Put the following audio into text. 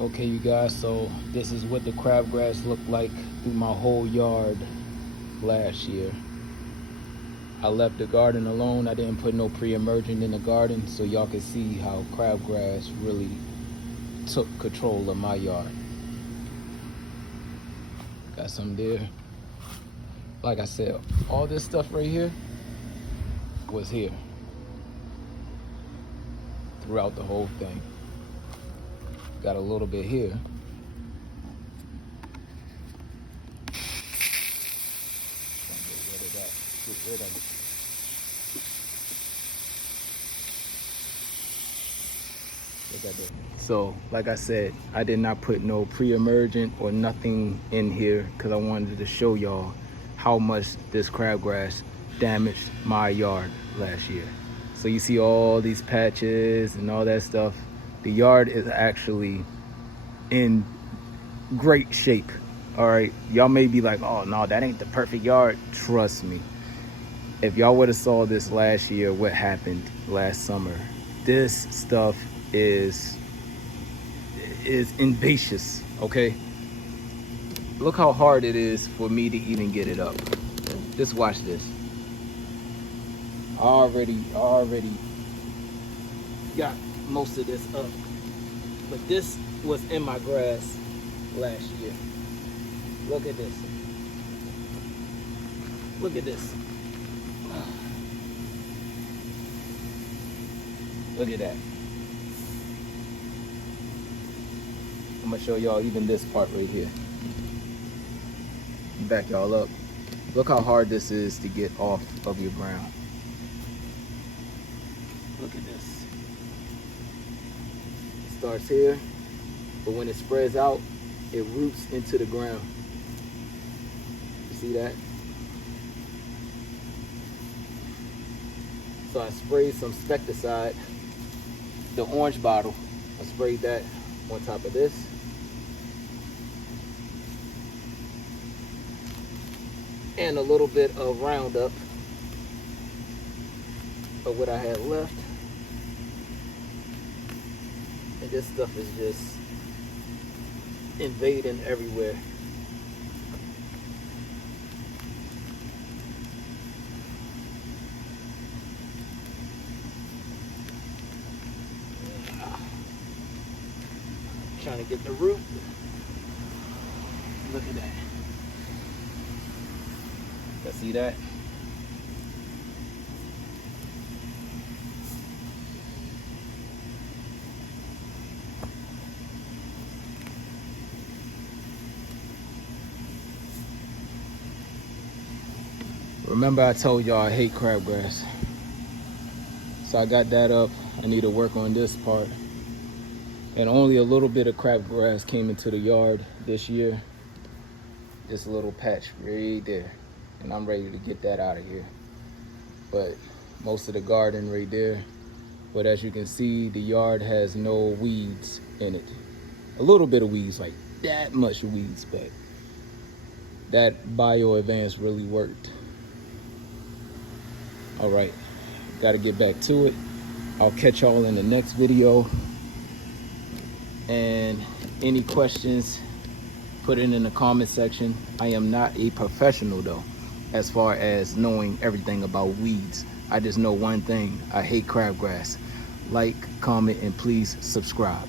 Okay, you guys, so this is what the crabgrass looked like through my whole yard last year. I left the garden alone. I didn't put no pre-emergent in the garden, so y'all can see how crabgrass really took control of my yard. Got some there. Like I said, all this stuff right here was here throughout the whole thing. Got a little bit here. Get rid of it. Look at that. So, like I said, I did not put no pre-emergent or nothing in here because I wanted to show y'all how much this crabgrass damaged my yard last year. So you see all these patches and all that stuff. The yard is actually in great shape. All right, y'all may be like, oh no, that ain't the perfect yard. Trust me, if y'all would have saw this last year, what happened last summer, this stuff is invasive. Okay, look how hard it is for me to even get it up. Just watch this. I already got most of this up, but this was in my grass last year. Look at this. Look at this. Look at that. I'm gonna show y'all even this part right here. Back y'all up. Look how hard this is to get off of your ground. Look at this. It starts here, but when it spreads out, it roots into the ground. You see that? So I sprayed some Spectracide, the orange bottle. I sprayed that on top of this. And a little bit of Roundup of what I had left. And this stuff is just invading everywhere. Trying to get the root. Look at that. You see that? Remember I told y'all I hate crabgrass. So I got that up. I need to work on this part. And only a little bit of crabgrass came into the yard this year. This little patch right there. And I'm ready to get that out of here. But most of the garden right there. But as you can see, the yard has no weeds in it. A little bit of weeds, like that much weeds, but that Bio Advance really worked. All right, gotta get back to it. I'll catch y'all in the next video. And any questions, put it in the comment section. I am not a professional though, as far as knowing everything about weeds. I just know one thing, I hate crabgrass. Like, comment, and please subscribe.